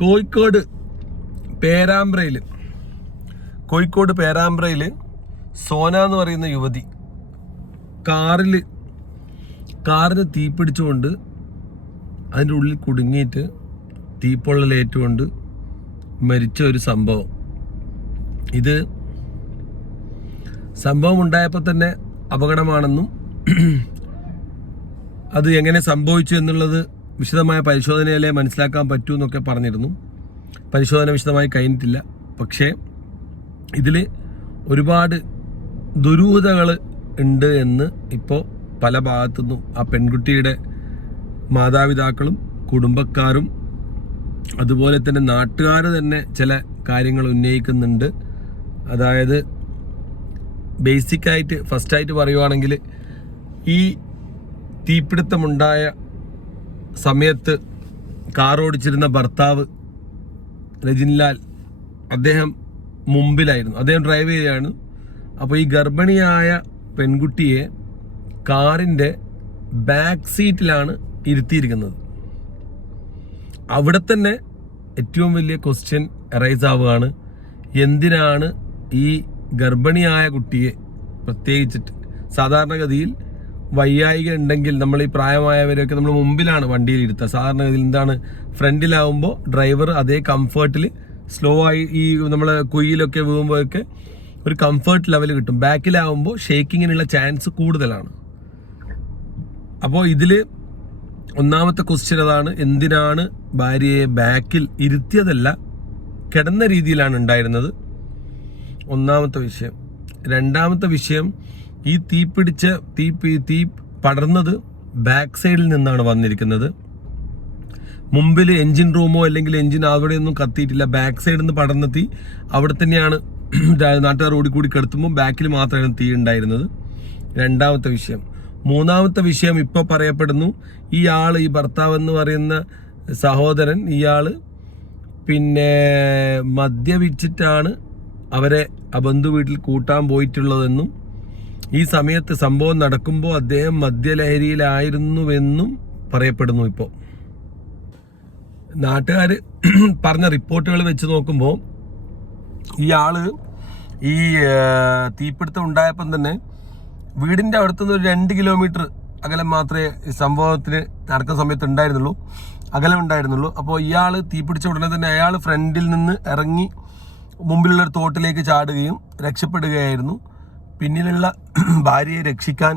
കോഴിക്കോട് പേരാമ്പ്രയിൽ സോന എന്ന് പറയുന്ന യുവതി കാറിന് തീപിടിച്ചുകൊണ്ട് അതിൻ്റെ ഉള്ളിൽ കുടുങ്ങിയിട്ട് തീപ്പൊള്ളലേറ്റുകൊണ്ട് മരിച്ച ഒരു സംഭവം. ഇത് സംഭവം ഉണ്ടായപ്പോൾ തന്നെ അപകടമാണെന്നും അത് എങ്ങനെ സംഭവിച്ചു എന്നുള്ളത് വിശദമായ പരിശോധനയിലേ മനസ്സിലാക്കാൻ പറ്റൂ എന്നൊക്കെ പറഞ്ഞിരുന്നു. പരിശോധന വിശദമായി കഴിഞ്ഞിട്ടില്ല. പക്ഷേ ഇതിൽ ഒരുപാട് ദുരൂഹതകൾ ഉണ്ട് എന്ന് ഇപ്പോൾ പല ഭാഗത്തുനിന്നും ആ പെൺകുട്ടിയുടെ മാതാപിതാക്കളും കുടുംബക്കാരും അതുപോലെ തന്നെ നാട്ടുകാർ തന്നെ ചില കാര്യങ്ങൾ ഉന്നയിക്കുന്നുണ്ട്. അതായത് ബേസിക്കായിട്ട് ഫസ്റ്റായിട്ട് പറയുവാണെങ്കിൽ ഈ തീപിടുത്തമുണ്ടായ സമയത്ത് കാർ ഓടിച്ചിരുന്ന ഭർത്താവ് രജിൻലാൽ അദ്ദേഹം മുമ്പിലായിരുന്നു, അദ്ദേഹം ഡ്രൈവ് ചെയ്യുകയാണ്. അപ്പോൾ ഈ ഗർഭിണിയായ പെൺകുട്ടിയെ കാറിൻ്റെ ബാക്ക് സീറ്റിലാണ് ഇരുത്തിയിരിക്കുന്നത്. അവിടെ തന്നെ ഏറ്റവും വലിയ ക്വസ്റ്റ്യൻ അറൈസ് ആവുകയാണ്, എന്തിനാണ് ഈ ഗർഭിണിയായ കുട്ടിയെ പ്രത്യേകിച്ചിട്ട് സാധാരണഗതിയിൽ വയ്യായിക ഉണ്ടെങ്കിൽ നമ്മൾ ഈ പ്രായമായവരെയൊക്കെ നമ്മൾ മുമ്പിലാണ് വണ്ടിയിൽ ഇരുത്തുക. സാധാരണഗതിയിൽ എന്താണ്, ഫ്രണ്ടിലാവുമ്പോൾ ഡ്രൈവർ അതേ കംഫേർട്ടിൽ സ്ലോ ആയി ഈ നമ്മൾ കുയിലൊക്കെ വീഴുമ്പോഴൊക്കെ ഒരു കംഫേർട്ട് ലെവൽ കിട്ടും. ബാക്കിലാവുമ്പോൾ ഷേക്കിങ്ങിനുള്ള ചാൻസ് കൂടുതലാണ്. അപ്പോൾ ഇതിൽ ഒന്നാമത്തെ ക്വസ്റ്റ്യൻ അതാണ്, എന്തിനാണ് ഭാര്യയെ ബാക്കിൽ ഇരുത്തിയതല്ല കിടന്ന രീതിയിലാണ് ഉണ്ടായിരുന്നത്, ഒന്നാമത്തെ വിഷയം. രണ്ടാമത്തെ വിഷയം, ഈ തീ പടർന്നത് ബാക്ക് സൈഡിൽ നിന്നാണ് വന്നിരിക്കുന്നത്. മുമ്പിൽ എൻജിൻ റൂമോ അല്ലെങ്കിൽ എൻജിൻ അവിടെയൊന്നും കത്തിയിട്ടില്ല. ബാക്ക് സൈഡിൽ നിന്ന് പടർന്ന തീ അവിടെ തന്നെയാണ് നാട്ടുകാർ ഓടിക്കൂടി കിടത്തുമ്പോൾ ബാക്കിൽ മാത്രമാണ് തീ ഉണ്ടായിരുന്നത്. രണ്ടാമത്തെ വിഷയം. മൂന്നാമത്തെ വിഷയം, ഇപ്പോൾ പറയപ്പെടുന്നു ഈ ഭർത്താവ് എന്ന് പറയുന്ന സഹോദരൻ പിന്നെ മദ്യപിച്ചിട്ടാണ് അവരെ ആ ബന്ധു വീട്ടിൽ കൂട്ടാൻ പോയിട്ടുള്ളതെന്നും ഈ സമയത്ത് സംഭവം നടക്കുമ്പോൾ അദ്ദേഹം മദ്യലഹരിയിലായിരുന്നുവെന്നും പറയപ്പെടുന്നു. ഇപ്പോൾ നാട്ടുകാർ പറഞ്ഞ റിപ്പോർട്ടുകൾ വെച്ച് നോക്കുമ്പോൾ ഈ തീപിടുത്തം ഉണ്ടായപ്പം തന്നെ വീടിൻ്റെ അടുത്തുനിന്ന് ഒരു 2 കിലോമീറ്റർ അകലം മാത്രമേ ഈ സംഭവത്തിന് നടക്കുന്ന സമയത്ത് അകലം ഉണ്ടായിരുന്നുള്ളൂ. അപ്പോൾ തീപിടിച്ച ഉടനെ തന്നെ അയാൾ ഫ്രണ്ടിൽ നിന്ന് ഇറങ്ങി മുമ്പിലുള്ളൊരു തോട്ടിലേക്ക് ചാടുകയും രക്ഷപ്പെടുകയായിരുന്നു. പിന്നിലുള്ള ഭാര്യയെ രക്ഷിക്കാൻ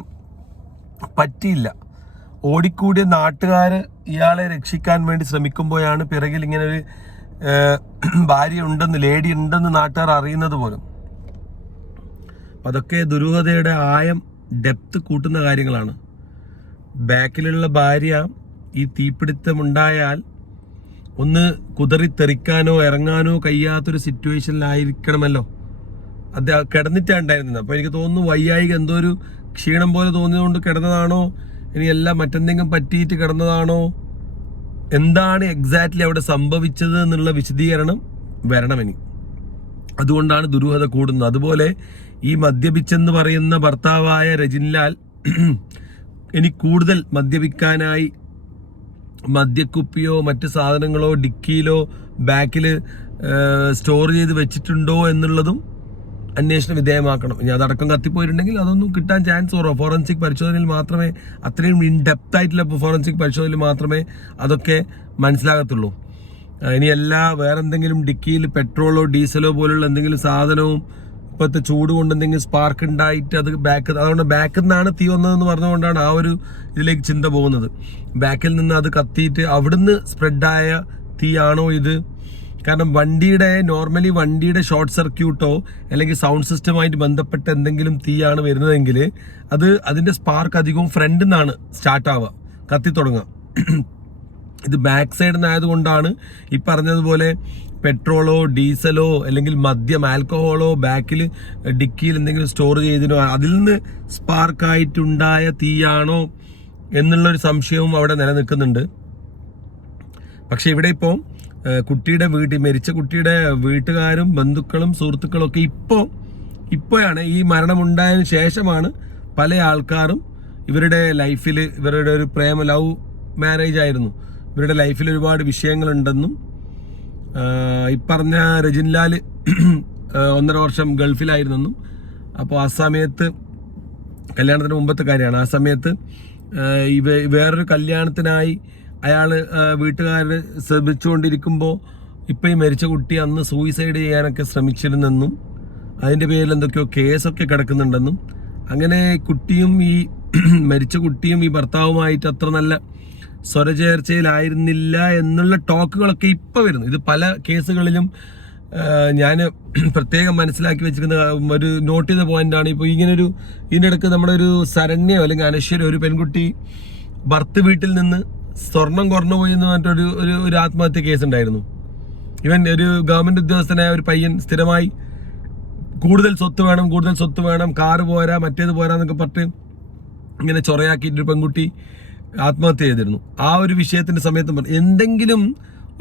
പറ്റിയില്ല. ഓടിക്കൂടിയ നാട്ടുകാർ ഇയാളെ രക്ഷിക്കാൻ വേണ്ടി ശ്രമിക്കുമ്പോഴാണ് പിറകിൽ ഇങ്ങനെ ഒരു ലേഡി ഉണ്ടെന്ന് നാട്ടുകാർ അറിയുന്നത് പോലും. അതൊക്കെ ദുരൂഹതയുടെ ആയം, ഡെപ്ത് കൂട്ടുന്ന കാര്യങ്ങളാണ്. ബാക്കിലുള്ള ഭാര്യ ഈ തീപിടുത്തമുണ്ടായാൽ ഒന്ന് കുതറിത്തെറിക്കാനോ ഇറങ്ങാനോ കഴിയാത്തൊരു സിറ്റുവേഷനിലായിരിക്കണമല്ലോ. അത് കിടന്നിട്ടാണ് ഉണ്ടായിരുന്നത്. അപ്പോൾ എനിക്ക് തോന്നുന്നു വയ്യായിക എന്തോ ഒരു ക്ഷീണം പോലെ തോന്നിയതുകൊണ്ട് കിടന്നതാണോ, ഇനി എല്ലാം മറ്റെന്തെങ്കിലും പറ്റിയിട്ട് കിടന്നതാണോ, എന്താണ് എക്സാക്ട്ലി അവിടെ സംഭവിച്ചത് എന്നുള്ള വിശദീകരണം വരണം ഇനി. അതുകൊണ്ടാണ് ദുരൂഹത കൂടുന്നത്. അതുപോലെ ഈ മദ്യപിച്ചെന്ന് പറയുന്ന ഭർത്താവായ രജിൻലാൽ ഇനി കൂടുതൽ മദ്യപിക്കാനായി മദ്യക്കുപ്പിയോ മറ്റ് സാധനങ്ങളോ ഡിക്കിയിലോ ബാക്കിൽ സ്റ്റോർ ചെയ്ത് വെച്ചിട്ടുണ്ടോ എന്നുള്ളതും അന്വേഷണ വിധേയമാക്കണം. ഇനി അതടക്കം കത്തിപ്പോയിട്ടുണ്ടെങ്കിൽ അതൊന്നും കിട്ടാൻ ചാൻസ് കുറവാണ്. ഫോറൻസിക് പരിശോധനയിൽ മാത്രമേ, അത്രയും ഇൻഡെപ്ത് ആയിട്ടുള്ള ഫോറൻസിക് പരിശോധനയിൽ മാത്രമേ അതൊക്കെ മനസ്സിലാകത്തുള്ളൂ. ഇനി വേറെ എന്തെങ്കിലും ഡിക്കിയിൽ പെട്രോളോ ഡീസലോ പോലുള്ള എന്തെങ്കിലും സാധനവും ഇപ്പോഴത്തെ ചൂട് കൊണ്ട് എന്തെങ്കിലും സ്പാർക്ക് ഉണ്ടായിട്ട് അതുകൊണ്ട് ബാക്കിൽ നിന്നാണ് തീ വന്നതെന്ന് പറഞ്ഞുകൊണ്ടാണ് ആ ഒരു ഇതിലേക്ക് ചിന്ത പോകുന്നത്. ബാക്കിൽ നിന്ന് അത് കത്തിയിട്ട് അവിടുന്ന് സ്പ്രെഡായ തീയാണോ ഇത്? കാരണം നോർമലി വണ്ടിയുടെ ഷോർട്ട് സർക്യൂട്ടോ അല്ലെങ്കിൽ സൗണ്ട് സിസ്റ്റമായിട്ട് ബന്ധപ്പെട്ട എന്തെങ്കിലും തീയാണ് വരുന്നതെങ്കിൽ അതിൻ്റെ സ്പാർക്ക് അധികവും ഫ്രണ്ടിൽ നിന്നാണ് സ്റ്റാർട്ടാവുക, കത്തിത്തുടങ്ങുക. ഇത് ബാക്ക് സൈഡിൽ നിന്നായതുകൊണ്ടാണ് ഈ പറഞ്ഞതുപോലെ പെട്രോളോ ഡീസലോ അല്ലെങ്കിൽ മദ്യം ആൽക്കഹോളോ ബാക്കിൽ ഡിക്കിയിൽ എന്തെങ്കിലും സ്റ്റോർ ചെയ്തതിനോ അതിൽ നിന്ന് സ്പാർക്കായിട്ടുണ്ടായ തീയാണോ എന്നുള്ളൊരു സംശയവും അവിടെ നിലനിൽക്കുന്നുണ്ട്. പക്ഷെ ഇവിടെ ഇപ്പോൾ മരിച്ച കുട്ടിയുടെ വീട്ടുകാരും ബന്ധുക്കളും സുഹൃത്തുക്കളും ഒക്കെ ഇപ്പോഴാണ് ഈ മരണമുണ്ടായതിനു ശേഷമാണ് പല ആൾക്കാരും ഇവരുടെ ലൈഫിൽ, ഇവരുടെ ഒരു ലവ് മാരേജ് ആയിരുന്നു, ഇവരുടെ ലൈഫിൽ ഒരുപാട് വിഷയങ്ങളുണ്ടെന്നും ഈ പറഞ്ഞ രജിൻലാൽ 1.5 വർഷം ഗൾഫിലായിരുന്നെന്നും, അപ്പോൾ ആ സമയത്ത് കല്യാണത്തിന് മുമ്പത്തെ കാര്യമാണ്, ആ സമയത്ത് വേറൊരു കല്യാണത്തിനായി അയാൾ വീട്ടുകാർ ശ്രമിച്ചുകൊണ്ടിരിക്കുമ്പോൾ ഇപ്പം ഈ മരിച്ച കുട്ടി അന്ന് സൂയിസൈഡ് ചെയ്യാനൊക്കെ ശ്രമിച്ചിരുന്നെന്നും അതിൻ്റെ പേരിൽ എന്തൊക്കെയോ കേസൊക്കെ കിടക്കുന്നുണ്ടെന്നും, അങ്ങനെ കുട്ടിയും ഈ മരിച്ച കുട്ടിയും ഈ ഭർത്താവുമായിട്ട് അത്ര നല്ല സ്വരചേർച്ചയിലായിരുന്നില്ല എന്നുള്ള ടോക്കുകളൊക്കെ ഇപ്പോൾ വരുന്നു. ഇത് പല കേസുകളിലും ഞാൻ പ്രത്യേകം മനസ്സിലാക്കി വെച്ചിരിക്കുന്ന ഒരു നോട്ട് ചെയ്ത പോയിന്റാണ്. ഇപ്പോൾ ഇങ്ങനൊരു ഇതിനിടയ്ക്ക് നമ്മുടെ ഒരു ശരണ്യോ അല്ലെങ്കിൽ അനശ്വരോ ഒരു പെൺകുട്ടി ഭർത്ത് വീട്ടിൽ നിന്ന് സ്വർണം കുറഞ്ഞു പോയി എന്ന് പറഞ്ഞിട്ടൊരു ഒരു ആത്മഹത്യ കേസ് ഉണ്ടായിരുന്നു. ഇവൻ ഒരു ഗവൺമെന്റ് ഉദ്യോഗസ്ഥനായ ഒരു പയ്യൻ സ്ഥിരമായി കൂടുതൽ സ്വത്ത് വേണം, കാറ് പോരാ, മറ്റേത് പോരാ എന്നൊക്കെ പറഞ്ഞിട്ട് ഇങ്ങനെ ചൊറയാക്കിയിട്ടൊരു പെൺകുട്ടി ആത്മഹത്യ ചെയ്തിരുന്നു. ആ ഒരു വിഷയത്തിന്റെ സമയത്ത് എന്തെങ്കിലും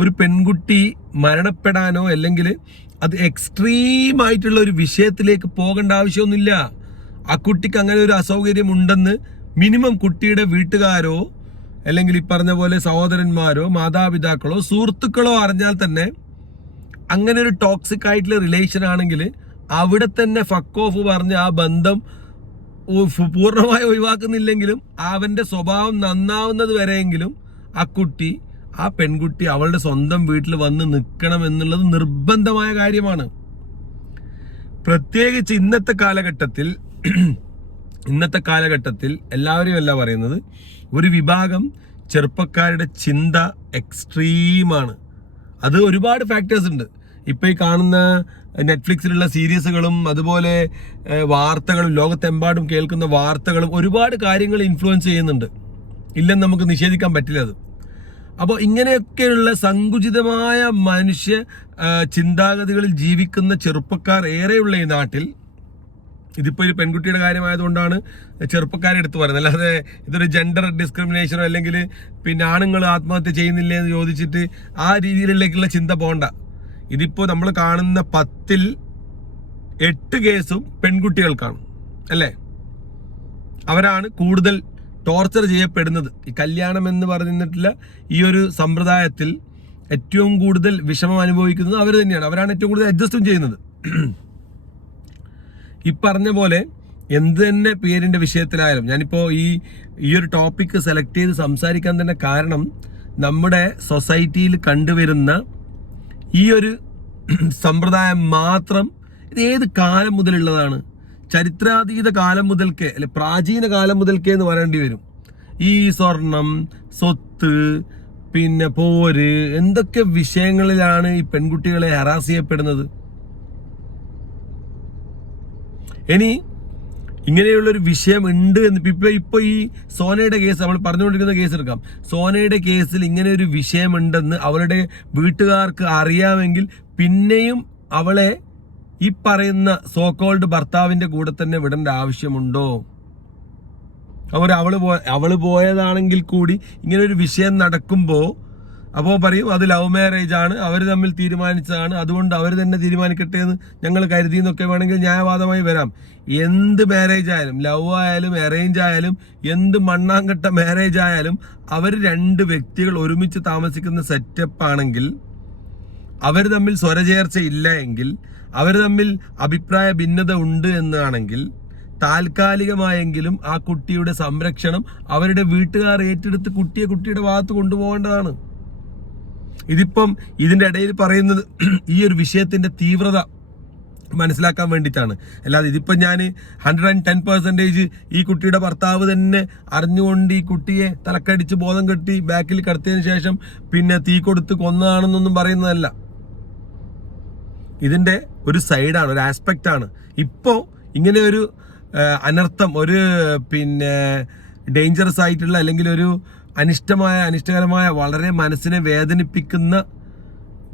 ഒരു പെൺകുട്ടി മരണപ്പെടാനോ അല്ലെങ്കിൽ അത് എക്സ്ട്രീം ആയിട്ടുള്ള ഒരു വിഷയത്തിലേക്ക് പോകേണ്ട ആവശ്യമൊന്നുമില്ല. ആ കുട്ടിക്ക് അങ്ങനെ ഒരു അസൗകര്യം ഉണ്ടെന്ന് മിനിമം കുട്ടിയുടെ വീട്ടുകാരോ അല്ലെങ്കിൽ ഈ പറഞ്ഞ പോലെ സഹോദരന്മാരോ മാതാപിതാക്കളോ സുഹൃത്തുക്കളോ അറിഞ്ഞാൽ തന്നെ അങ്ങനെ ഒരു ടോക്സിക് ആയിട്ടുള്ള റിലേഷൻ ആണെങ്കിൽ അവിടെ തന്നെ ഫക്ക് ഓഫ് പറഞ്ഞ് ആ ബന്ധം പൂർണ്ണമായി ഒഴിവാക്കുന്നില്ലെങ്കിലും അവന്റെ സ്വഭാവം നന്നാവുന്നത് വരെയെങ്കിലും ആ പെൺകുട്ടി അവളുടെ സ്വന്തം വീട്ടിൽ വന്ന് നിൽക്കണം എന്നുള്ളത് നിർബന്ധമായ കാര്യമാണ്. പ്രത്യേകിച്ച് ഇന്നത്തെ കാലഘട്ടത്തിൽ എല്ലാവരും അല്ല പറയുന്നത്, ഒരു വിഭാഗം ചെറുപ്പക്കാരുടെ ചിന്ത എക്സ്ട്രീമാണ്. അത് ഒരുപാട് ഫാക്ടേഴ്സ് ഉണ്ട്. ഇപ്പൊ ഈ കാണുന്ന നെറ്റ്ഫ്ലിക്സിലുള്ള സീരീസുകളും അതുപോലെ വാർത്തകളും ലോകത്തെമ്പാടും കേൾക്കുന്ന വാർത്തകളും ഒരുപാട് കാര്യങ്ങൾ ഇൻഫ്ലുവൻസ് ചെയ്യുന്നുണ്ട്, ഇല്ലെന്ന് നമുക്ക് നിഷേധിക്കാൻ പറ്റില്ല അത്. അപ്പോൾ ഇങ്ങനെയൊക്കെയുള്ള സങ്കുചിതമായ മനുഷ്യ ചിന്താഗതികളിൽ ജീവിക്കുന്ന ചെറുപ്പക്കാർ ഏറെയുള്ള ഈ നാട്ടിൽ, ഇതിപ്പോൾ ഒരു പെൺകുട്ടിയുടെ കാര്യമായതുകൊണ്ടാണ് ചെറുപ്പക്കാരെ എടുത്തു പറയുന്നത്, അല്ലാതെ ഇതൊരു ജെൻഡർ ഡിസ്ക്രിമിനേഷനോ അല്ലെങ്കിൽ പിന്നെ ആണുങ്ങൾ ആത്മഹത്യ ചെയ്യുന്നില്ലേ എന്ന് ചോദിച്ചിട്ട് ആ രീതിയിലേക്കുള്ള ചിന്ത പോണ്ട. ഇതിപ്പോൾ നമ്മൾ കാണുന്ന 10-ൽ 8 കേസും പെൺകുട്ടികൾക്കാണ്, അല്ലേ? അവരാണ് കൂടുതൽ ടോർച്ചർ ചെയ്യപ്പെടുന്നത്. ഈ കല്യാണം എന്ന് പറഞ്ഞിട്ടുള്ള ഈ ഒരു സമ്പ്രദായത്തിൽ ഏറ്റവും കൂടുതൽ വിഷമം അനുഭവിക്കുന്നത് അവർ തന്നെയാണ്. അവരാണ് ഏറ്റവും കൂടുതൽ അഡ്ജസ്റ്റും ചെയ്യുന്നത്. ഈ പറഞ്ഞ പോലെ എന്ത് തന്നെ പേരിന്റെ വിഷയത്തിലായാലും ഞാനിപ്പോൾ ഈ ഒരു ടോപ്പിക്ക് സെലക്ട് ചെയ്ത് സംസാരിക്കാൻ തന്നെ കാരണം, നമ്മുടെ സൊസൈറ്റിയിൽ കണ്ടുവരുന്ന ഈ ഒരു സമ്പ്രദായം മാത്രം ഇത് ഏത് കാലം മുതലുള്ളതാണ്? ചരിത്രാതീത കാലം മുതൽക്കേ അല്ലെ പ്രാചീന കാലം മുതൽക്കേ എന്ന് പറയേണ്ടി വരും. ഈ സ്വർണം, സ്വത്ത്, പിന്നെ പോര്, എന്തൊക്കെ വിഷയങ്ങളിലാണ് ഈ പെൺകുട്ടികളെ ഹറാസ് ചെയ്യപ്പെടുന്നത്. ഇനി ഇങ്ങനെയുള്ളൊരു വിഷയം ഉണ്ട് എന്ന് ഇപ്പൊ ഈ സോനയുടെ കേസ് നമ്മൾ പറഞ്ഞുകൊണ്ടിരിക്കുന്ന കേസ് എടുക്കാം. സോനയുടെ കേസിൽ ഇങ്ങനെ ഒരു വിഷയമുണ്ടെന്ന് അവളുടെ വീട്ടുകാർക്ക് അറിയാമെങ്കിൽ പിന്നെയും അവളെ ഈ പറയുന്ന സോക്കോൾഡ് ഭർത്താവിന്റെ കൂടെ തന്നെ വിടേണ്ട ആവശ്യമുണ്ടോ? അവള് പോയതാണെങ്കിൽ കൂടി ഇങ്ങനെ ഒരു വിഷയം നടക്കുമ്പോൾ അപ്പോൾ പറയും അത് ലവ് മാരേജ് ആണ്, അവർ തമ്മിൽ തീരുമാനിച്ചതാണ്, അതുകൊണ്ട് അവർ തന്നെ തീരുമാനിക്കട്ടെ എന്ന് ഞങ്ങൾ കരുതി എന്നൊക്കെ വേണമെങ്കിൽ ന്യായവാദമായി വരാം. എന്ത് മാരേജ് ആയാലും, ലവ് ആയാലും അറേഞ്ച് ആയാലും, എന്ത് മണ്ണാങ്കട്ട മാരേജ് ആയാലും, അവർ 2 വ്യക്തികൾ ഒരുമിച്ച് താമസിക്കുന്ന സെറ്റപ്പ് ആണെങ്കിൽ, അവർ തമ്മിൽ സ്വരചേർച്ച ഇല്ല എങ്കിൽ, അവർ തമ്മിൽ അഭിപ്രായ ഭിന്നത ഉണ്ട് എന്നാണെങ്കിൽ, താൽക്കാലികമായെങ്കിലും ആ കുട്ടിയുടെ സംരക്ഷണം അവരുടെ വീട്ടുകാർ ഏറ്റെടുത്ത് കുട്ടിയുടെ ഭാഗത്ത് കൊണ്ടുപോകേണ്ടതാണ്. ഇതിപ്പം ഇതിന്റെ ഇടയിൽ പറയുന്നത് ഈ ഒരു വിഷയത്തിന്റെ തീവ്രത മനസ്സിലാക്കാൻ വേണ്ടിയിട്ടാണ്. അല്ലാതെ ഇതിപ്പം ഞാൻ 110% ഈ കുട്ടിയുടെ ഭർത്താവ് തന്നെ അറിഞ്ഞുകൊണ്ട് ഈ കുട്ടിയെ തലക്കടിച്ച് ബോധം കെട്ടി ബാക്കിൽ കടത്തിയതിനു ശേഷം പിന്നെ തീ കൊടുത്ത് കൊന്നതാണെന്നൊന്നും പറയുന്നതല്ല. ഇതിന്റെ ഒരു സൈഡാണ്, ഒരു ആസ്പെക്റ്റ് ആണ്. ഇപ്പോൾ ഇങ്ങനെ ഒരു അനർത്ഥം, ഒരു പിന്നെ ഡേഞ്ചറസ് ആയിട്ടുള്ള അല്ലെങ്കിൽ ഒരു അനിഷ്ടകരമായ വളരെ മനസ്സിനെ വേദനിപ്പിക്കുന്ന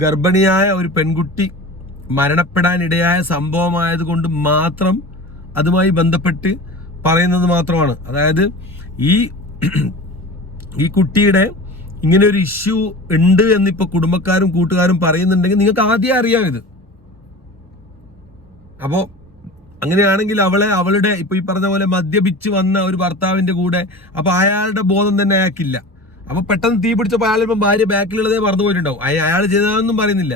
ഗർഭിണിയായ ഒരു പെൺകുട്ടി മരണപ്പെടാനിടയായ സംഭവമായതുകൊണ്ട് മാത്രം അതുമായി ബന്ധപ്പെട്ട് പറയുന്നത് മാത്രമാണ്. അതായത് ഈ കുട്ടിയുടെ ഇങ്ങനെ ഒരു ഇഷ്യൂ ഉണ്ട് എന്നിപ്പോൾ കുടുംബക്കാരും കൂട്ടുകാരും പറയുന്നുണ്ടെങ്കിൽ നിങ്ങൾക്ക് ആദ്യം അറിയാം ഇത്. അപ്പോൾ അങ്ങനെയാണെങ്കിൽ അവളുടെ ഇപ്പൊ ഈ പറഞ്ഞ പോലെ മദ്യപിച്ച് വന്ന ഒരു ഭർത്താവിന്റെ കൂടെ, അപ്പൊ അയാളുടെ ബോധം തന്നെ അയാൾക്കില്ല. അപ്പൊ പെട്ടെന്ന് തീ പിടിച്ചപ്പോൾ അയാളിപ്പം ഭാര്യ ബാക്കിലുള്ളതേ മറന്നു പോയിട്ടുണ്ടാവും. അയാൾ ചെയ്തതൊന്നും പറയുന്നില്ല.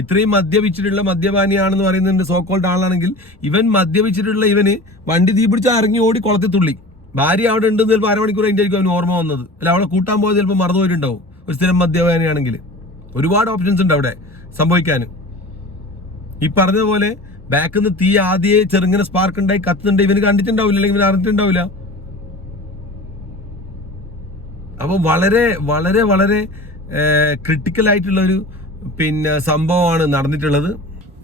ഇത്രയും മദ്യപിച്ചിട്ടുള്ള മദ്യപാനിയാണെന്ന് പറയുന്നുണ്ട് സോക്കോൾഡ് ആളാണെങ്കിൽ, ഇവൻ മദ്യപിച്ചിട്ടുള്ള ഇവന് വണ്ടി തീ പിടിച്ച് ഇറങ്ങി ഓടി കുളത്തിൽ തുള്ളി. ഭാര്യ അവിടെ ഉണ്ടെന്ന് ചിലപ്പോൾ അരമണിക്കൂർ കഴിഞ്ഞിട്ട് ആയിരിക്കും അവന് ഓർമ്മ വന്നത്. അല്ല, അവളെ കൂട്ടാൻ പോയത് ചിലപ്പോൾ മറന്നു പോയിട്ടുണ്ടാവും. ഒരു സ്ഥിരം മദ്യപാനിയാണെങ്കിൽ ഒരുപാട് ഓപ്ഷൻസ് ഉണ്ട് അവിടെ സംഭവിക്കാൻ. ഈ പറഞ്ഞതുപോലെ ബാക്കിൽ നിന്ന് തീ ആദ്യമേ ചെറുങ്ങനെ സ്പാർക്ക് ഉണ്ടായി കത്തുന്നുണ്ട്, ഇവന് കണ്ടിട്ടുണ്ടാവില്ല, അല്ലെങ്കിൽ ഇവന് അറിഞ്ഞിട്ടുണ്ടാവില്ല. അപ്പോൾ വളരെ വളരെ വളരെ ക്രിട്ടിക്കൽ ആയിട്ടുള്ളൊരു സംഭവമാണ് നടന്നിട്ടുള്ളത്.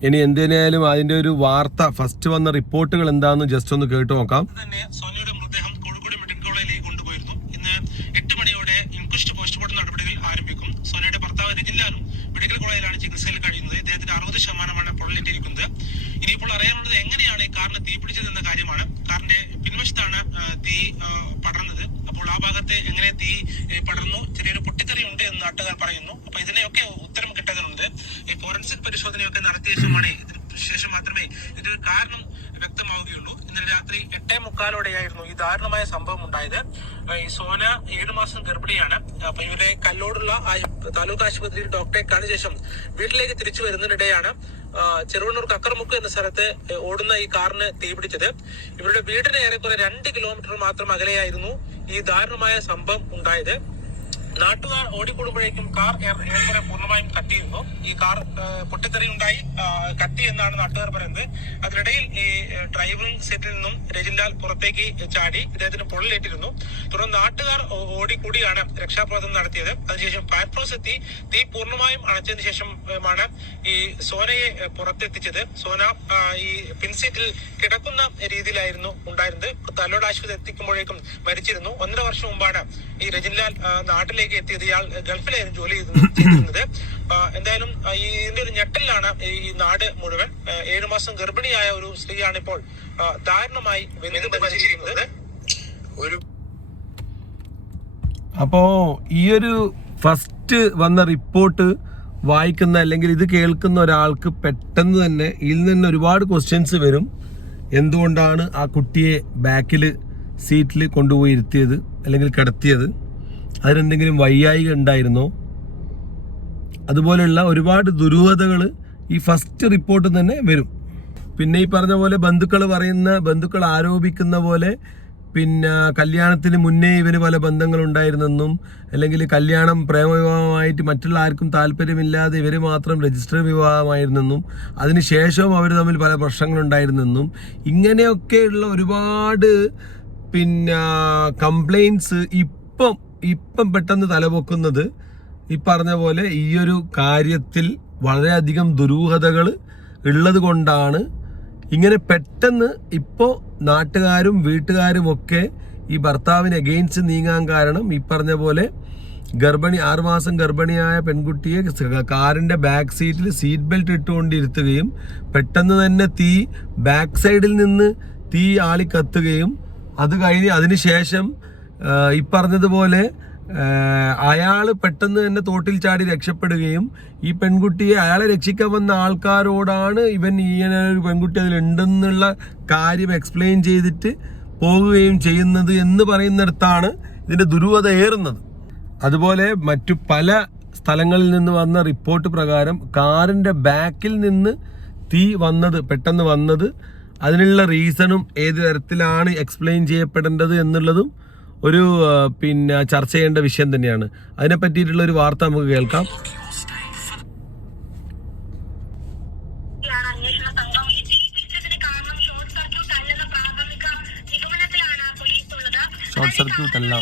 ഇനി എന്തിനായാലും അതിന്റെ ഒരു വാർത്ത, ഫസ്റ്റ് വന്ന റിപ്പോർട്ടുകൾ എന്താണെന്ന് ജസ്റ്റ് ഒന്ന് കേട്ടു നോക്കാം. സോനയുടെ മൃതദേഹം കോഴിക്കോട് മെഡിക്കൽ കോളേജിലേക്ക് കൊണ്ടുപോയിരുന്നു. ഇന്ന് 8 മണിയോടെ ഇൻക്വസ്റ്റ് പോസ്റ്റ്മോർട്ടം നടപടികൾ ആരംഭിക്കും. സോനയുടെ ഭർത്താവ് രജിലാലും മെഡിക്കൽ കോളേജിലാണ് ചികിത്സയിൽ കഴിയുന്നത്. ഇദ്ദേഹത്തിന് 60% പൊള്ളലേറ്റിരിക്കുന്നത്. ഇനിയിപ്പോൾ അറിയാനുള്ളത് എങ്ങനെയാണ് ഈ കാറിന് തീ പിടിച്ചതെന്ന കാര്യമാണ്. കാറിന്റെ പിൻവശത്താണ് തീ പടർന്നത്. അപ്പോൾ ആ ഭാഗത്ത് എങ്ങനെ തീ പടർന്നു, ചെറിയൊരു പൊട്ടിത്തെറി ഉണ്ട് എന്ന് നാട്ടുകാർ പറയുന്നു. അപ്പൊ ഇതിനെയൊക്കെ ഉത്തരം കിട്ടേണ്ടതുണ്ട്. ഈ ഫോറൻസിക് പരിശോധനയൊക്കെ നടത്തിയ ശേഷം മാത്രമേ ഇതിന്റെ കാരണം വ്യക്തമാവുകയുള്ളൂ. ഇന്നലെ രാത്രി 8:45 ഈ ദാരുണമായ സംഭവം ഉണ്ടായത്. ഈ സോന 7 മാസം ഗർഭിണിയാണ്. അപ്പൊ ഇവരെ കല്ലോടുള്ള താലൂക്ക് ആശുപത്രിയിൽ ഡോക്ടറെ കാണുന്ന ശേഷം വീട്ടിലേക്ക് തിരിച്ചു വരുന്നതിനിടെയാണ് ചെറുവണ്ണൂർ കക്കറമുക്ക് എന്ന സ്ഥലത്ത് ഓടുന്ന ഈ കാറിന് തീപിടിച്ചത്. ഇവരുടെ വീടിന് ഏറെക്കുറെ 2 കിലോമീറ്റർ മാത്രം അകലെയായിരുന്നു ഈ ദാരുണമായ സംഭവം ഉണ്ടായത്. നാട്ടുകാർ ഓടിക്കൂടുമ്പോഴേക്കും കാർ ഏറെക്കുറെ പൂർണ്ണമായും കത്തിയിരുന്നു. ഈ കാർ പൊട്ടിത്തെറി ഉണ്ടായി കത്തി എന്നാണ് നാട്ടുകാർ പറയുന്നത്. അതിനിടയിൽ ഈ ഡ്രൈവിംഗ് സീറ്റിൽ നിന്നും രജിൻലാൽ പുറത്തേക്ക് ചാടി, ഇദ്ദേഹത്തിന് പൊള്ളലേറ്റിരുന്നു. തുടർന്ന് നാട്ടുകാർ ഓടിക്കൂടിയാണ് രക്ഷാപ്രവർത്തനം നടത്തിയത്. അതിനുശേഷം ഫയർഫോഴ്സ് എത്തി തീ പൂർണ്ണമായും അണച്ചതിന് ശേഷമാണ് ഈ സോനയെ പുറത്തെത്തിച്ചത്. സോന ഈ പിൻസീറ്റിൽ കിടക്കുന്ന രീതിയിലായിരുന്നു ഉണ്ടായിരുന്നത്. തലോട് ആശുപത്രി എത്തിക്കുമ്പോഴേക്കും മരിച്ചിരുന്നു. 1.5 വർഷം മുമ്പാണ് ഈ രജിൻലാൽ നാട്ടിലേക്ക് എത്തിയത്. ഇയാൾ ഗൾഫിലായിരുന്നു ജോലി ചെയ്തിരുന്നത്. എന്തായാലും ഇതിന്റെ ഒരു ഞെട്ടലിലാണ് ഈ നാട് മുഴുവൻ. 7 മാസം ഗർഭിണിയായ ഒരു സ്ത്രീയാണ് ഇപ്പോൾ ദാരുണമായി മരിച്ചിരിക്കുന്നത്. അപ്പോ ഈ ഒരു ഫസ്റ്റ് വന്ന റിപ്പോർട്ട് വായിക്കുന്ന അല്ലെങ്കിൽ ഇത് കേൾക്കുന്ന ഒരാൾക്ക് പെട്ടെന്ന് തന്നെ ഇതിൽ നിന്ന് ഒരുപാട് ക്വസ്റ്റ്യൻസ് വരും. എന്തുകൊണ്ടാണ് ആ കുട്ടിയെ ബാക്കിൽ സീറ്റിൽ കൊണ്ടുപോയി ഇരുത്തിയത് അല്ലെങ്കിൽ കിടത്തിയത്? അതിനെന്തെങ്കിലും വയ്യായിക ഉണ്ടായിരുന്നോ? അതുപോലെയുള്ള ഒരുപാട് ദുരൂഹതകൾ ഈ ഫസ്റ്റ് റിപ്പോർട്ട് തന്നെ വരും. പിന്നെ ഈ പറഞ്ഞ പോലെ ബന്ധുക്കൾ ആരോപിക്കുന്ന പോലെ കല്യാണത്തിന് മുന്നേ ഇവന് പല ബന്ധങ്ങളുണ്ടായിരുന്നെന്നും, അല്ലെങ്കിൽ കല്യാണം പ്രേമവിവാഹമായിട്ട് മറ്റുള്ള ആർക്കും താല്പര്യമില്ലാതെ ഇവർ മാത്രം രജിസ്റ്റർ വിവാഹമായിരുന്നെന്നും, അതിനുശേഷവും അവർ തമ്മിൽ പല പ്രശ്നങ്ങളുണ്ടായിരുന്നെന്നും, ഇങ്ങനെയൊക്കെയുള്ള ഒരുപാട് കംപ്ലൈൻറ്റ്സ് ഇപ്പം പെട്ടെന്ന് തലപൊക്കുന്നത് ഈ പറഞ്ഞ പോലെ ഈ ഒരു കാര്യത്തിൽ വളരെയധികം ദുരൂഹതകൾ ഉള്ളത് കൊണ്ടാണ് ഇങ്ങനെ പെട്ടെന്ന് ഇപ്പോൾ നാട്ടുകാരും വീട്ടുകാരും ഒക്കെ ഈ ഭർത്താവിന് എഗെയിൻസ്റ്റ് നീങ്ങാൻ കാരണം. ഈ പറഞ്ഞ പോലെ 6 മാസം ഗർഭിണിയായ പെൺകുട്ടിയെ കാറിൻ്റെ ബാക്ക് സീറ്റിൽ സീറ്റ് ബെൽറ്റ് ഇട്ടുകൊണ്ടിരുത്തുകയും പെട്ടെന്ന് തന്നെ തീ ബാക്ക് സൈഡിൽ നിന്ന് തീ ആളി കത്തുകയും അത് കഴിഞ്ഞ് അതിനുശേഷം ഈ പറഞ്ഞതുപോലെ അയാൾ പെട്ടെന്ന് തന്നെ തോട്ടിൽ ചാടി രക്ഷപ്പെടുകയും ഈ പെൺകുട്ടിയെ അയാളെ രക്ഷിക്കാൻ വന്ന ആൾക്കാരോടാണ് ഇവൻ ഇങ്ങനെ ഒരു പെൺകുട്ടി അതിലുണ്ടെന്നുള്ള കാര്യം എക്സ്പ്ലെയിൻ ചെയ്തിട്ട് പോകുകയും ചെയ്യുന്നത് എന്ന് പറയുന്നിടത്താണ് ഇതിൻ്റെ ദുരൂഹത ഏറുന്നത്. അതുപോലെ മറ്റു പല സ്ഥലങ്ങളിൽ നിന്ന് വന്ന റിപ്പോർട്ട് പ്രകാരം കാറിൻ്റെ ബാക്കിൽ നിന്ന് തീ പെട്ടെന്ന് വന്നത് അതിനുള്ള റീസണും ഏത് തരത്തിലാണ് എക്സ്പ്ലെയിൻ ചെയ്യപ്പെടേണ്ടത് എന്നുള്ളതും ഒരു ചർച്ച ചെയ്യേണ്ട വിഷയം തന്നെയാണ്. അതിനെ പറ്റിയിട്ടുള്ള ഒരു വാർത്ത നമുക്ക് കേൾക്കാം. ഷോർട്ട് സർക്യൂട്ട് അല്ല,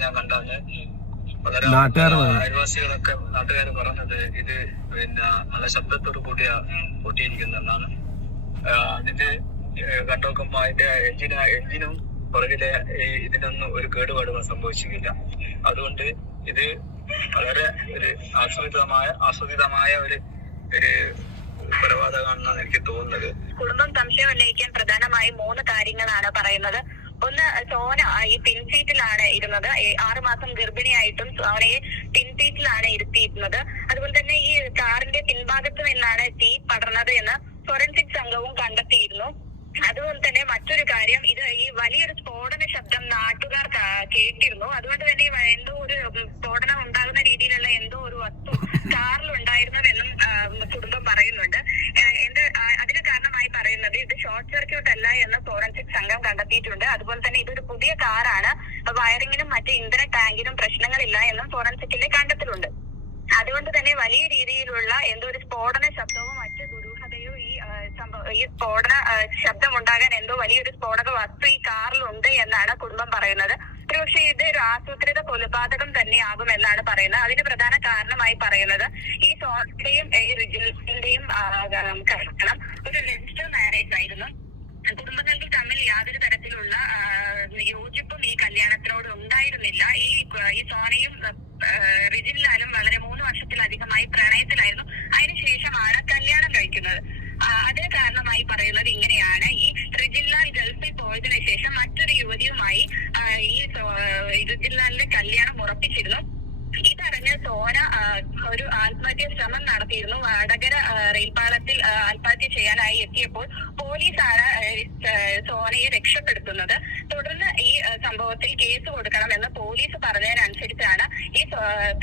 ഞാൻ കണ്ടാണ് അയൽവാസികളൊക്കെ നാട്ടുകാർ പറഞ്ഞത് ഇത് നല്ല ശബ്ദത്തോട് കൂടിയ പൊട്ടിയിരിക്കുന്നതാണ്. അതിന്റെ കണ്ടോക്കുമ്പോ അതിന്റെ എഞ്ചിനും പുറകിലെ ഇതിനൊന്നും ഒരു കേടുപാടുകൾ സംഭവിച്ചിട്ടില്ല. അതുകൊണ്ട് ഇത് വളരെ ഒരു ആസ്വദിതമായ ഒരു കൊലപാതകമാണെന്നാണ് എനിക്ക് തോന്നുന്നത്. കുടുംബം സംശയം ഉന്നയിക്കാൻ പ്രധാനമായും 3 കാര്യങ്ങളാണ് പറയുന്നത്. ഒന്ന്, സോന ഈ പിൻസീറ്റിലാണ് ഇരുന്നത്. 6 മാസം ഗർഭിണിയായിട്ടും സോനയെ പിൻസീറ്റിലാണ് ഇരുത്തിയിരുന്നത്. അതുപോലെ തന്നെ ഈ കാറിന്റെ പിൻഭാഗത്ത് നിന്നാണ് തീ പടർന്നത് എന്ന് ഫോറൻസിക് സംഘവും കണ്ടെത്തിയിരുന്നു. അതുപോലെ തന്നെ മറ്റൊരു കാര്യം, ഇത് ഈ വലിയൊരു സ്ഫോടന ശബ്ദം നാട്ടുകാർ കേട്ടിരുന്നു. അതുകൊണ്ട് തന്നെ എന്തോ ഒരു സ്ഫോടനം ഉണ്ടാകുന്ന രീതിയിലുള്ള എന്തോ ഒരു വസ്തു കാറിൽ ഉണ്ടായിരുന്നതെന്നും കുടുംബം പറയുന്നുണ്ട്. അതിന് കാരണമായി പറയുന്നത് ഇത് ഷോർട്ട് സർക്യൂട്ട് അല്ല എന്ന് ഫോറൻസിക് സംഘം കണ്ടെത്തിയിട്ടുണ്ട്. അതുപോലെ തന്നെ ഇതൊരു പുതിയ കാറാണ്, വയറിങ്ങിനും മറ്റ് ഇന്ധന ടാങ്കിനും പ്രശ്നങ്ങളില്ല എന്നും ഫോറൻസിക്കിന്റെ കണ്ടെത്തലുണ്ട്. അതുകൊണ്ട് തന്നെ വലിയ രീതിയിലുള്ള എന്തോ ഒരു സ്ഫോടന ശബ്ദവും മറ്റ് ദുരൂഹതയോ ഈ സ്ഫോടന ശബ്ദം ഉണ്ടാകാൻ എന്തോ വലിയൊരു സ്ഫോടക വസ്തു ഈ കാറിലുണ്ട് എന്നാണ് കുടുംബം പറയുന്നത്. പക്ഷേ ഇത് ഒരു ആസൂത്രിത കൊലപാതകം തന്നെയാകും എന്നാണ് പറയുന്നത്. അതിന് പ്രധാന കാരണമായി പറയുന്നത് ഈ സോണയുടെയും റിജിലിന്റെയും കല്യാണം ഒരു രജിസ്റ്റർ മാരേജ് ആയിരുന്നു. കുടുംബങ്ങൾക്ക് തമ്മിൽ യാതൊരു തരത്തിലുള്ള യോജിപ്പും ഈ കല്യാണത്തിനോട് ഉണ്ടായിരുന്നില്ല. ഈ സോനയും റിജിലാലും വളരെ 3 വർഷത്തിലധികമായി പ്രണയത്തിലായിരുന്നു. അതിനുശേഷമാണ് കല്യാണം കഴിക്കുന്നത്. അതിന് കാരണമായി പറയുന്നത് ഇങ്ങനെയാണ്. ഈ റിജിലാൽ ഗൾഫിൽ പോയതിനു ശേഷം മറ്റൊരു യുവതിയുമായി ഈ റിജിലാലിന്റെ കല്യാണം ഉറപ്പിച്ചിരുന്നു. ഇതറിഞ്ഞ് സോന ഒരു ആത്മഹത്യാ ശ്രമം നടത്തിയിരുന്നു. വടകര റെയിൽപാളത്തിൽ ആത്മഹത്യ ചെയ്യാനായി എത്തിയപ്പോൾ പോലീസാണ് സോനയെ രക്ഷപ്പെടുത്തുന്നത്. തുടർന്ന് ഈ സംഭവത്തിൽ കേസ് കൊടുക്കണമെന്ന് പോലീസ് പറഞ്ഞതിനനുസരിച്ചാണ് ഈ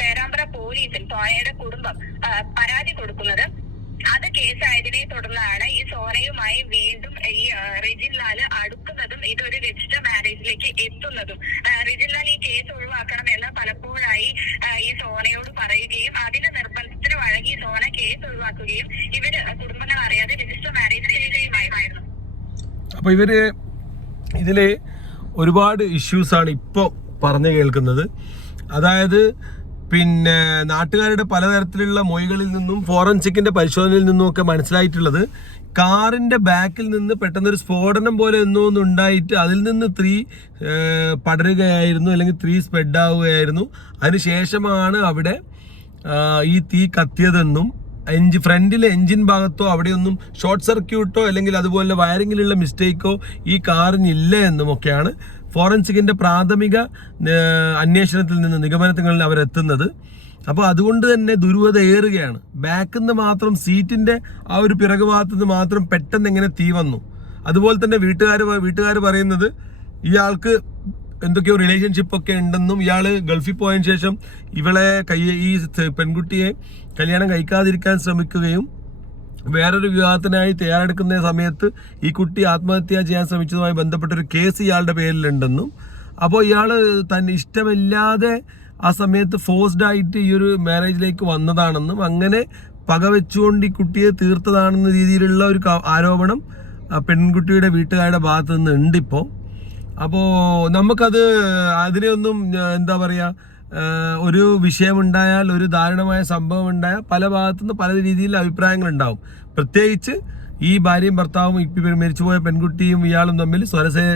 പേരാമ്പ്ര പോലീസിൽ സോനയുടെ കുടുംബം പരാതി കൊടുക്കുന്നത്. അത് കേസായതിനെ തുടർന്നാണ് ഈ സോനയുമായി വീണ്ടും ഈ റിജിൻലാൽ അടുക്കുന്നതും ഇതൊരു രജിസ്റ്റർ മാരേജിലേക്ക് എത്തുന്നതും. റിജിൻലാൽ ഈ കേസ് ഒഴിവാക്കണമെന്ന് പലപ്പോഴായി ഈ സോനയോട് പറയുകയും അതിന് നിർബന്ധത്തിന് വഴങ്ങി സോന കേസ് ഒഴിവാക്കുകയും ഇവര് കുടുംബങ്ങൾ അറിയാതെ രജിസ്റ്റർ മാരേജ് ചെയ്യുമായിരുന്നു. അപ്പൊ ഇവര് ഇതില് ഒരുപാട് ഇഷ്യൂസ് ആണ് ഇപ്പൊ പറഞ്ഞു കേൾക്കുന്നത്. അതായത് പിന്നെ നാട്ടുകാരുടെ പലതരത്തിലുള്ള മൊഴികളിൽ നിന്നും ഫോറൻസിക്കിന്റെ പരിശോധനയിൽ നിന്നും ഒക്കെ മനസ്സിലായിട്ടുള്ളത്, കാറിന്റെ ബാക്കിൽ നിന്ന് പെട്ടെന്നൊരു സ്ഫോടനം പോലെ ഒന്നും ഉണ്ടായിട്ട് അതിൽ നിന്ന് തീ പടരുകയായിരുന്നു, അല്ലെങ്കിൽ തീ സ്പ്രെഡ് ആവുകയായിരുന്നു. അതിനുശേഷമാണ് അവിടെ ഈ തീ കത്തിയതെന്നും ഫ്രണ്ടിലെ എഞ്ചിൻ ഭാഗത്തോ അവിടെയൊന്നും ഷോർട്ട് സർക്യൂട്ടോ അല്ലെങ്കിൽ അതുപോലെ വയറിങ്ങിലുള്ള മിസ്റ്റേക്കോ ഈ കാറിനില്ല എന്നുമൊക്കെയാണ് ഫോറൻസിക്കിന്റെ പ്രാഥമിക അന്വേഷണത്തിൽ നിന്ന് നിഗമനങ്ങളിൽ അവരെത്തുന്നത്. അപ്പോൾ അതുകൊണ്ട് തന്നെ ദുരൂഹത ഏറുകയാണ്. ബാക്കിൽ നിന്ന് മാത്രം സീറ്റിന്റെ ആ ഒരു പിറകുഭാഗത്ത് നിന്ന് മാത്രം പെട്ടെന്ന് എങ്ങനെ തീ വന്നു. അതുപോലെ തന്നെ വീട്ടുകാർ പറയുന്നത് ഇയാൾക്ക് എന്തൊക്കെയോ റിലേഷൻഷിപ്പ് ഒക്കെ ഉണ്ടെന്നും ഇയാള് ഗൾഫിൽ പോയതിനു ശേഷം ഇവളെ ഈ പെൺകുട്ടിയെ കല്യാണം കഴിക്കാതിരിക്കാൻ ശ്രമിക്കുകയും വേറൊരു വിവാഹത്തിനായി തയ്യാറെടുക്കുന്ന സമയത്ത് ഈ കുട്ടി ആത്മഹത്യ ചെയ്യാൻ ശ്രമിച്ചതുമായി ബന്ധപ്പെട്ടൊരു കേസ് ഇയാളുടെ പേരിലുണ്ടെന്നും, അപ്പോൾ ഇയാൾ തന്നെ ഇഷ്ടമില്ലാതെ ആ സമയത്ത് ഫോഴ്സ്ഡ് ആയിട്ട് ഈ ഒരു മാരേജിലേക്ക് വന്നതാണെന്നും അങ്ങനെ പകവെച്ചുകൊണ്ട് ഈ കുട്ടിയെ തീർത്തതാണെന്ന രീതിയിലുള്ള ഒരു ആരോപണം പെൺകുട്ടിയുടെ വീട്ടുകാരുടെ ഭാഗത്തു നിന്ന് ഉണ്ട് ഇപ്പോൾ. അപ്പോൾ നമുക്കത് അതിനെയൊന്നും എന്താ പറയുക, ഒരു വിഷയമുണ്ടായാൽ, ഒരു ദാരുണമായ സംഭവം ഉണ്ടായാൽ പല ഭാഗത്തുനിന്ന് പല രീതിയിൽ അഭിപ്രായങ്ങൾ ഉണ്ടാവും. പ്രത്യേകിച്ച് ഈ ഭാര്യയും ഭർത്താവും ഇപ്പം മരിച്ചുപോയ പെൺകുട്ടിയും ഇയാളും തമ്മിൽ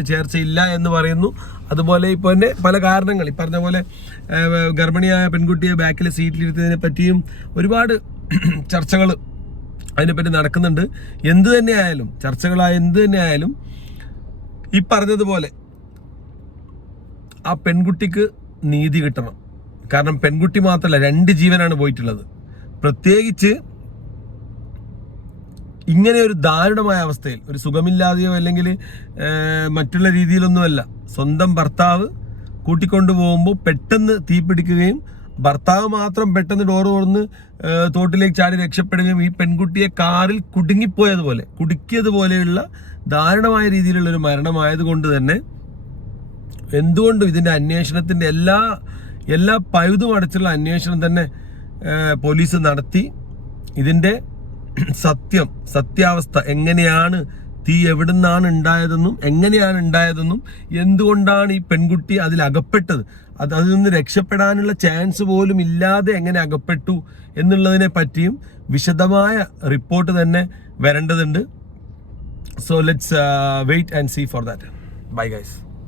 ചേർച്ചയില്ല എന്ന് പറയുന്നു. അതുപോലെ ഇപ്പോൾ തന്നെ പല കാരണങ്ങൾ, ഈ പറഞ്ഞ പോലെ ഗർഭിണിയായ പെൺകുട്ടിയെ ബാക്കിൽ സീറ്റിലിരുത്തതിനെ പറ്റിയും ഒരുപാട് ചർച്ചകൾ അതിനെപ്പറ്റി നടക്കുന്നുണ്ട്. എന്ത് തന്നെയായാലും ചർച്ചകളായ എന്ത് തന്നെയായാലും ഈ പറഞ്ഞതുപോലെ ആ പെൺകുട്ടിക്ക് നീതി കിട്ടണം. കാരണം പെൺകുട്ടി മാത്രമല്ല, 2 ജീവനാണ് പോയിട്ടുള്ളത്. പ്രത്യേകിച്ച് ഇങ്ങനെ ഒരു ദാരുണമായ അവസ്ഥയിൽ, ഒരു സുഖമില്ലാതെയോ അല്ലെങ്കിൽ മറ്റുള്ള രീതിയിലൊന്നുമല്ല, സ്വന്തം ഭർത്താവ് കൂട്ടിക്കൊണ്ടു പോകുമ്പോൾ പെട്ടെന്ന് തീപിടിക്കുകയും ഭർത്താവ് മാത്രം പെട്ടെന്ന് ഡോറ് തുറന്ന് തോട്ടിലേക്ക് ചാടി രക്ഷപ്പെടുകയും ഈ പെൺകുട്ടിയെ കാറിൽ കുടുക്കിയതുപോലെയുള്ള ദാരുണമായ രീതിയിലുള്ള ഒരു മരണമായതുകൊണ്ട് തന്നെ എന്തുകൊണ്ടും ഇതിൻ്റെ അന്വേഷണത്തിൻ്റെ എല്ലാ പഴുതും അടച്ചുള്ള അന്വേഷണം തന്നെ പോലീസ് നടത്തി ഇതിൻ്റെ സത്യാവസ്ഥ എങ്ങനെയാണ്, തീ എവിടുന്നാണ് ഉണ്ടായതെന്നും എന്തുകൊണ്ടാണ് ഈ പെൺകുട്ടി അതിൽ അകപ്പെട്ടത്, അതിൽ നിന്ന് രക്ഷപ്പെടാനുള്ള ചാൻസ് പോലും ഇല്ലാതെ എങ്ങനെ അകപ്പെട്ടു എന്നുള്ളതിനെ പറ്റിയും വിശദമായ റിപ്പോർട്ട് തന്നെ വരേണ്ടതുണ്ട്. So let's wait and see for that. Bye guys.